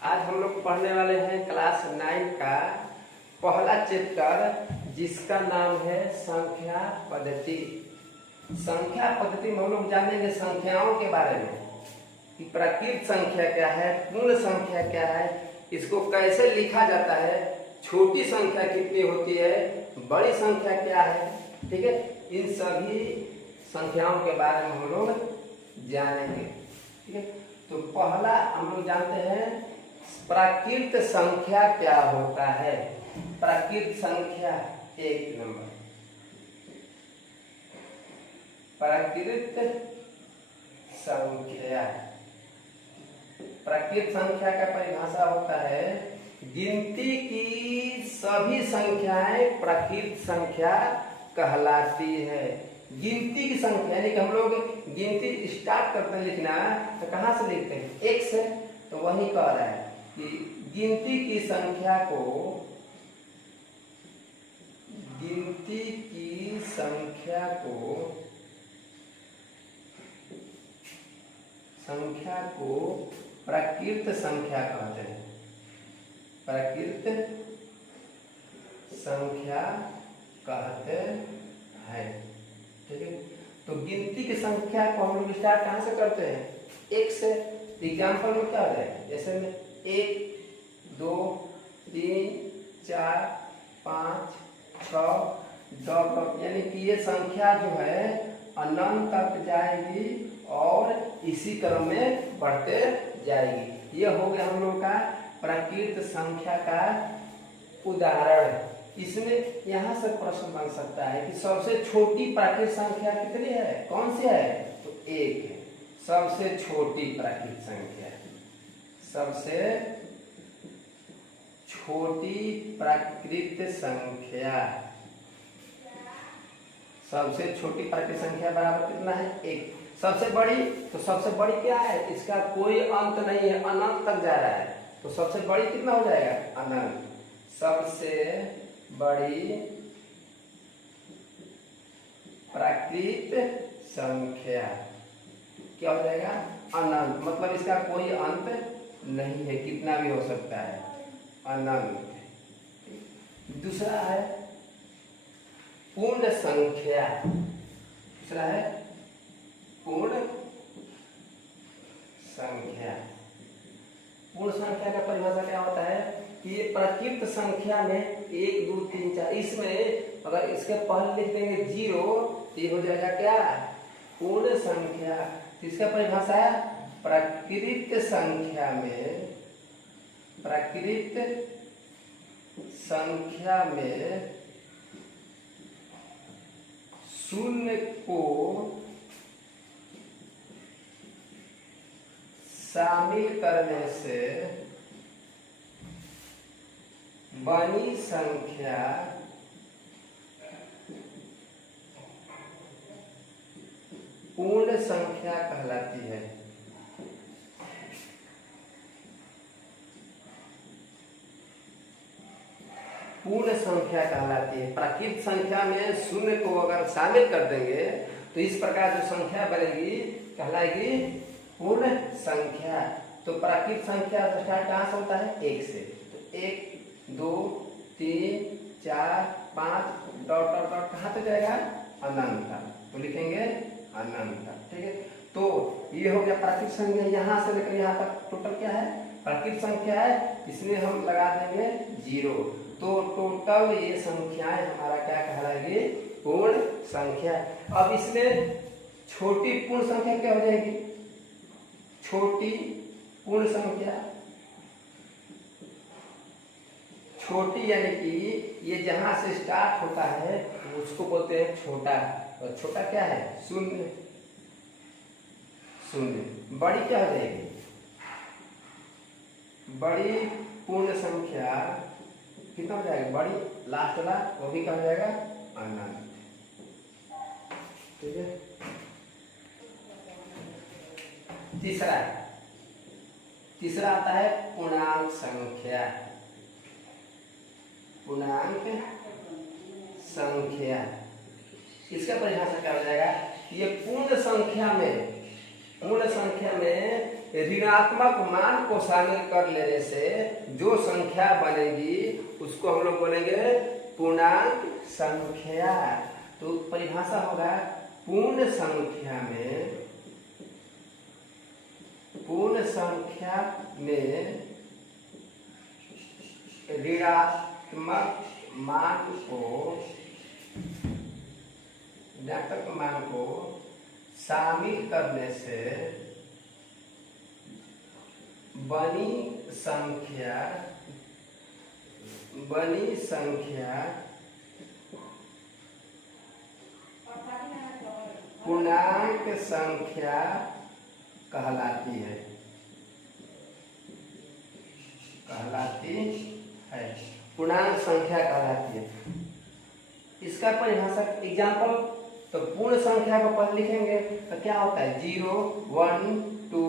आज हम लोग पढ़ने वाले हैं क्लास 9 का पहला चैप्टर जिसका नाम है संख्या पद्धति। संख्या पद्धति में हम लोग जानेंगे संख्याओं के बारे में कि प्राकृत संख्या क्या है, पूर्ण संख्या क्या है, इसको कैसे लिखा जाता है, छोटी संख्या कितनी होती है, बड़ी संख्या क्या है। ठीक है, इन सभी संख्याओं के बारे में हम लोग जानेंगे। ठीक है, तो पहला हम लोग जानते हैं प्राकृत संख्या क्या होता है। प्राकृत संख्या 1 नंबर, प्राकृत संख्या। प्राकृत संख्या का परिभाषा होता है गिनती की सभी संख्याएं प्राकृत संख्या कहलाती है। गिनती की संख्या यानी कि हम लोग गिनती स्टार्ट करते हैं लिखना तो कहाँ से लिखते हैं, 1 से। तो वही कह रहा है कि गिनती की संख्या को प्राकृत संख्या कहते हैं। प्राकृत संख्या कहते हैं। ठीक है, तो गिनती की संख्या को हम लोग स्टार्ट कहाँ से करते हैं, 1 से। एग्जाम्पल में क्या हो जाएगा, जैसे में 1 2 3 4 5 6 डॉट, यानी कि ये संख्या जो है अनंत तक जाएगी और इसी क्रम में बढ़ते जाएगी। ये हो गया हम लोग का प्राकृत संख्या का उदाहरण। इसमें यहाँ से प्रश्न बन सकता है कि सबसे छोटी प्राकृत संख्या कितनी है, कौन सी है, तो 1 है। सबसे छोटी प्राकृत संख्या, सबसे छोटी प्राकृत संख्या, सबसे छोटी प्राकृत संख्या बराबर कितना है, 1। सबसे बड़ी, तो सबसे बड़ी क्या है, इसका कोई अंत नहीं है, अनंत तक जा रहा है, तो सबसे बड़ी कितना हो जाएगा, अनंत। सबसे बड़ी प्राकृत संख्या क्या हो जाएगा, अनंत। मतलब इसका कोई अंत नहीं है, कितना भी हो सकता है, अनंत। दूसरा है पूर्ण संख्या। दूसरा है पूर्ण संख्या। पूर्ण संख्या का परिभाषा क्या होता है कि ये प्राकृत संख्या में 1 2 3 4, इसमें अगर इसके पहले लिख देंगे 0 तो ये हो जाएगा क्या, पूर्ण संख्या। इसका परिभाषा है प्राकृत संख्या में, प्राकृत संख्या में शून्य को शामिल करने से बनी संख्या पूर्ण संख्या कहलाती है। पूर्ण संख्या कहलाती है। प्राकृत संख्या में शून्य को अगर शामिल कर देंगे तो इस प्रकार जो संख्या बनेगी कहलाएगी पूर्ण संख्या। तो प्राकृत संख्या स्टार्ट कहाँ से होता है, 1 से। तो 1 2 3 4 5 डॉट डॉट डॉट कहाँ तक जाएगा, अनंत। तो लिखेंगे अनंत। ठीक है, तो ये हो गया प्राकृत संख्या। यहाँ से लेकर यहाँ तक टोटल क्या है, प्राकृत संख्या है, इसमें हम लगा देंगे 0। तो टोटल ये संख्याएं हमारा क्या कहलाएगी, पूर्ण संख्या। अब इसमें छोटी पूर्ण संख्या क्या हो जाएगी, छोटी पूर्ण संख्या। छोटी यानी कि ये जहां से स्टार्ट होता है उसको बोलते हैं छोटा, और छोटा क्या है, 0 0। बड़ी क्या हो जाएगी, बड़ी पूर्ण संख्या कितना हो जाएगा, बड़ी लास्ट वाला वो भी क्या हो जाएगा, अनंत। ठीक है, तीसरा आता है पूर्णांक संख्या। पूर्णांक संख्या, इसका परिभाषा क्या हो जाएगा, ये पूर्ण संख्या में ऋणात्मक मान को शामिल कर लेने से जो संख्या बनेगी उसको हम लोग बोलेंगे पूर्णांक संख्या। तो परिभाषा होगा पूर्ण संख्या में ऋणात्मक मान को शामिल करने से बनी संख्या पूर्णांक संख्या कहलाती है। पूर्णांक संख्या कहलाती है। इसका परिभाषा एग्जाम्पल, तो पूर्ण संख्या को पहले लिखेंगे तो क्या होता है 0 1 2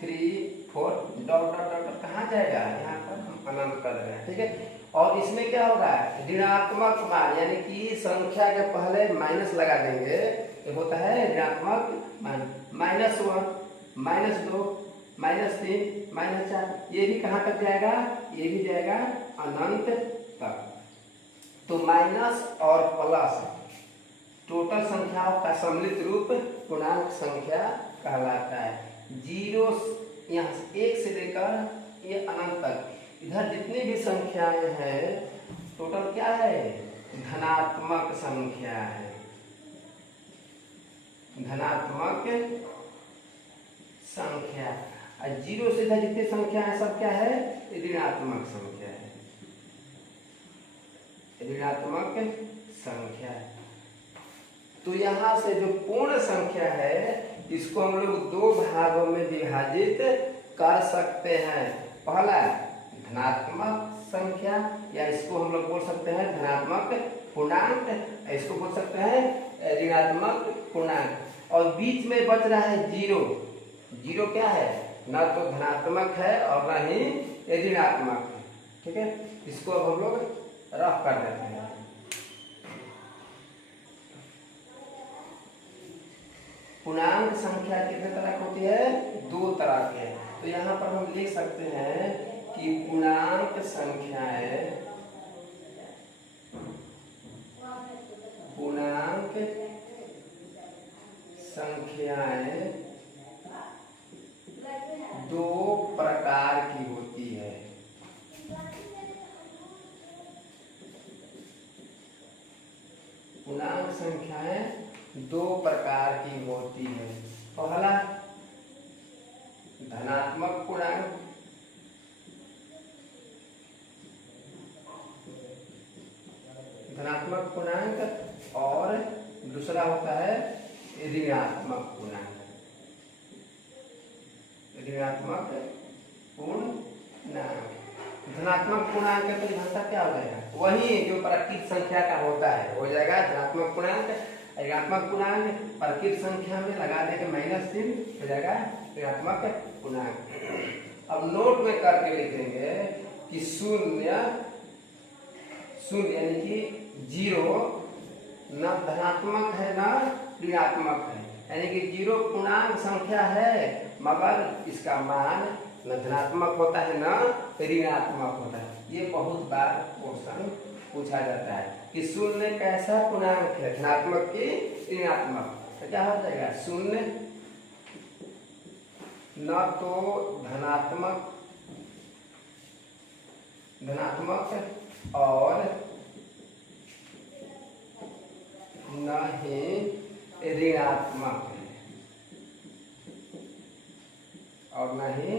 3 4 डॉट डॉट डॉट कहाँ जाएगा, यहाँ पर हम अनंत कर रहे हैं, ठीक है। और इसमें क्या होगा ऋणात्मक मान, यानी कि संख्या के पहले माइनस लगा देंगे तो होता है ऋणात्मक मान। -1 -2 -3 -4 ये भी कहाँ तक जाएगा, ये भी जाएगा अनंत तक। तो माइनस और प्लस टोटल संख्याओं का सम्मिलित रूप पूर्णांक संख्या कहलाता है। 0 यहाँ 1 से लेकर ये अनंत तक, इधर जितनी भी संख्याएं हैं टोटल क्या है, धनात्मक संख्या है। धनात्मक संख्या। और 0 से इधर जितनी संख्या है सब क्या है, ऋणात्मक संख्या है। ऋणात्मक संख्या। तो यहाँ से जो पूर्ण संख्या है इसको हम लोग दो भागों में विभाजित कर सकते हैं। पहला धनात्मक संख्या, या इसको हम लोग बोल सकते हैं धनात्मक पूर्णांक, इसको बोल सकते हैं ऋणात्मक पूर्णांक। और बीच में बच रहा है 0। 0 क्या है, न तो धनात्मक है और न ही ऋणात्मक है, ठीक है। इसको अब हम लोग रफ कर देते हैं। पूर्णांक संख्या कितने तरह की होती है, 2 तरह के। तो यहाँ पर हम लिख सकते हैं कि पूर्णांक संख्याएं दो प्रकार की होती है। पूर्णांक संख्याएं 2 प्रकार की होती है। पहला धनात्मक पूर्णांक, और दूसरा होता है ऋणात्मक पूर्णांक। धनात्मक पूर्णांक की परिभाषा क्या हो जाएगा, वही जो प्राकृत संख्या का होता है हो जाएगा धनात्मक पूर्णांक। ऋणात्मक पूर्णांक प्राकृत संख्या में लगा देंगे माइनस चिन्ह, हो जाएगा ऋणात्मक पूर्णांक। अब नोट में करके लिखेंगे कि शून्य यानी कि 0 न धनात्मक है न ऋणात्मक है, यानी कि 0 पूर्णांक संख्या है मगर इसका मान न धनात्मक होता है न ऋणात्मक होता है। ये बहुत बार क्वेश्चन पूछा जाता है कि शून्य कैसा पूर्णांक है, धनात्मक की ऋणात्मक। तो क्या हो जाएगा, शून्य न तो धनात्मक और न ही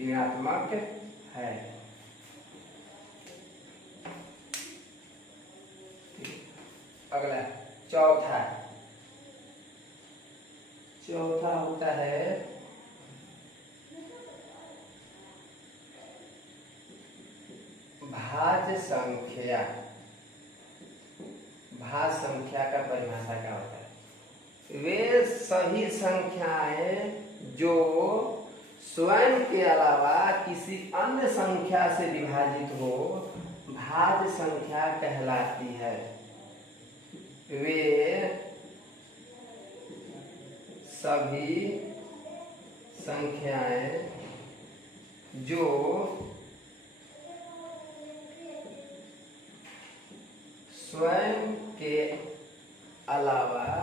ऋणात्मक है। अगला चौथा होता है भाज्य संख्या। भाज्य संख्या का परिभाषा क्या होता है, वे सही संख्याएं जो स्वयं के अलावा किसी अन्य संख्या से विभाजित हो भाज्य संख्या कहलाती है। वे सभी संख्याएं जो स्वयं के अलावा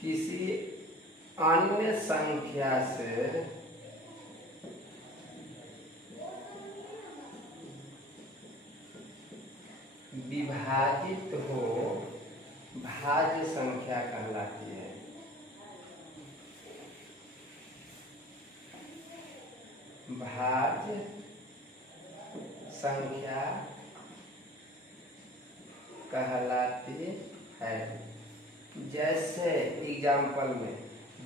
किसी अन्य संख्या से विभाजित हो भाज्य संख्या कहलाती है। भाज्य संख्या कहलाती है। जैसे एग्जाम्पल में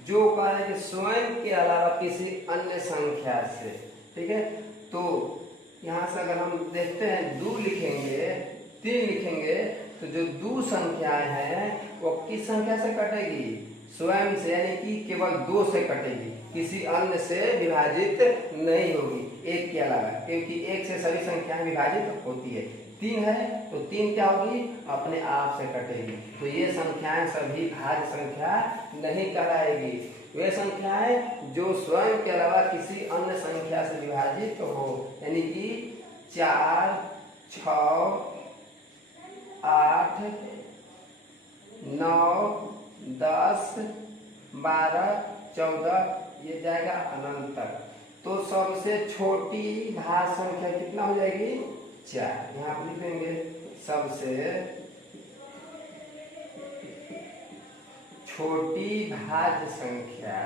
जो कह रहे हैं कि स्वयं के अलावा किसी अन्य संख्या से, ठीक है। तो यहाँ से अगर हम देखते हैं 2 लिखेंगे, 3 लिखेंगे, तो जो 2 संख्याएं हैं वो किस संख्या से कटेगी? स्वयं से, यानी कि केवल 2 से कटेगी, किसी अन्य से विभाजित नहीं होगी, 1 के अलावा, क्योंकि 1 से सभी संख्याएं विभाजित होती है। 3 है तो 3 क्या होगी? अपने आप से कटेगी। तो ये संख्याएं सभी भाज्य संख्या नहीं कहलाएगी। वे संख्याएं जो स्वयं के अलावा किसी अन्य संख्या से विभाजित हो, यानी कि 4, 6, 8, 9, 10, 12, 14, ये जाएगा अनंत तक। तो सबसे छोटी भाज्य संख्या कितना हो जाएगी? 4। यहाँ आप लिख देंगे सबसे छोटी भाज्य संख्या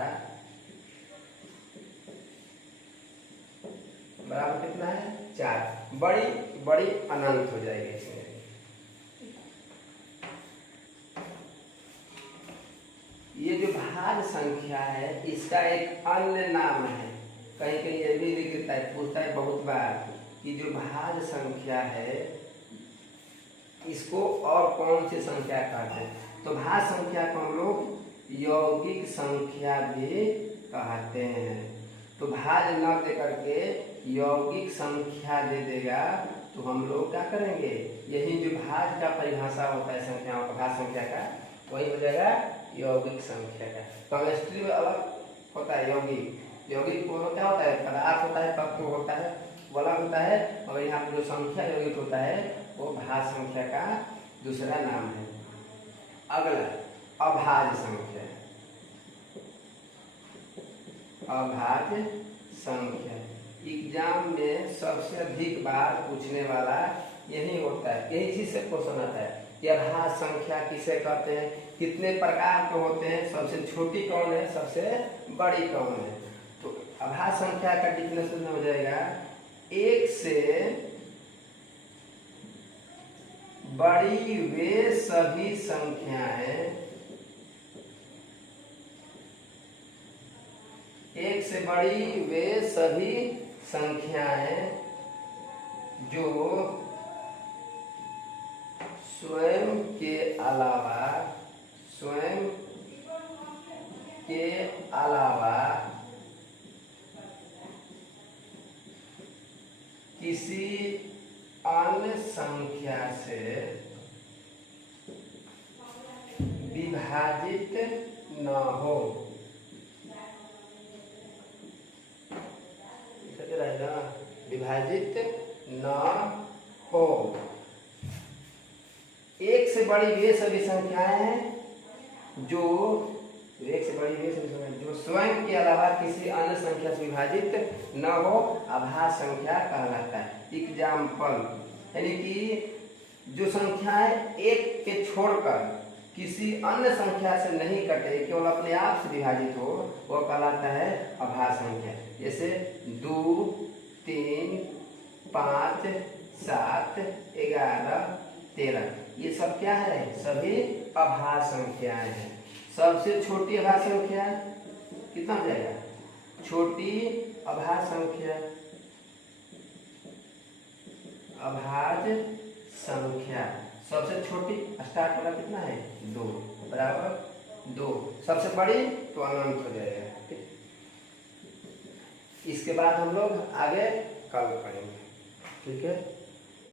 बराबर कितना है? 4। बड़ी बड़ी अनंत हो जाएगी इसमें। ये जो भाज्य संख्या है इसका एक अन्य नाम है, कहीं कहीं ये भी लिखता है, पूछता है बहुत बार कि जो भाज्य संख्या है इसको और कौन सी संख्या कहते हैं? तो भाज्य संख्या को हम लोग यौगिक संख्या भी कहते हैं। तो भाज्य न दे करके यौगिक संख्या दे देगा तो हम लोग क्या करेंगे? यही जो भाज्य का परिभाषा होता है संख्याओं का, भाज्य संख्या का, वही हो जाएगा यौगिक संख्या का। केमिस्ट्री में अलग होता है यौगिक। यौगिक को क्या होता है? पदार्थ होता है, तत्व होता है, वो अलग होता है। और यहाँ पर जो संख्या यौगिक होता है वो भाज्य संख्या का दूसरा नाम है। अगला अभाज्य संख्या। अभाज्य संख्या एग्जाम में सबसे अधिक बार पूछने वाला यही होता है, यही चीज से क्वेश्चन आता है कि अभाज्य संख्या किसे कहते हैं, कितने प्रकार के होते हैं, सबसे छोटी कौन है, सबसे बड़ी कौन है। तो अभाज्य संख्या का डिफिनेशन हो जाएगा 1 से बड़ी वे सभी संख्याएं, 1 से बड़ी वे सभी संख्याएं जो स्वयं के अलावा किसी अन्य संख्या से विभाजित न हो। विभाजित न हो। 1 से बड़ी वे सभी संख्याएं हैं जो 1 से बड़ी वे सभी संख्याएं जो स्वयं के अलावा किसी अन्य संख्या से विभाजित न हो, अभाज्य संख्या कहलाता है। एग्जाम्पल, यानी कि जो संख्याएं 1 के छोड़कर किसी अन्य संख्या से नहीं कटे, केवल अपने आप से विभाजित हो, वो कहलाता है अभाज्य संख्या। जैसे 2, 3, 5, 7, 11, 13, ये सब क्या है? सभी अभाज्य संख्याएं हैं। सबसे छोटी अभाज्य संख्या कितना हो जाएगा? छोटी अभाज्य संख्या, अभाज्य संख्या सबसे छोटी स्टार्ट वाला कितना है? 2 बराबर 2। सबसे बड़ी तो अनंत हो जाएगा। इसके बाद हम लोग आगे कल पढ़ेंगे, ठीक है।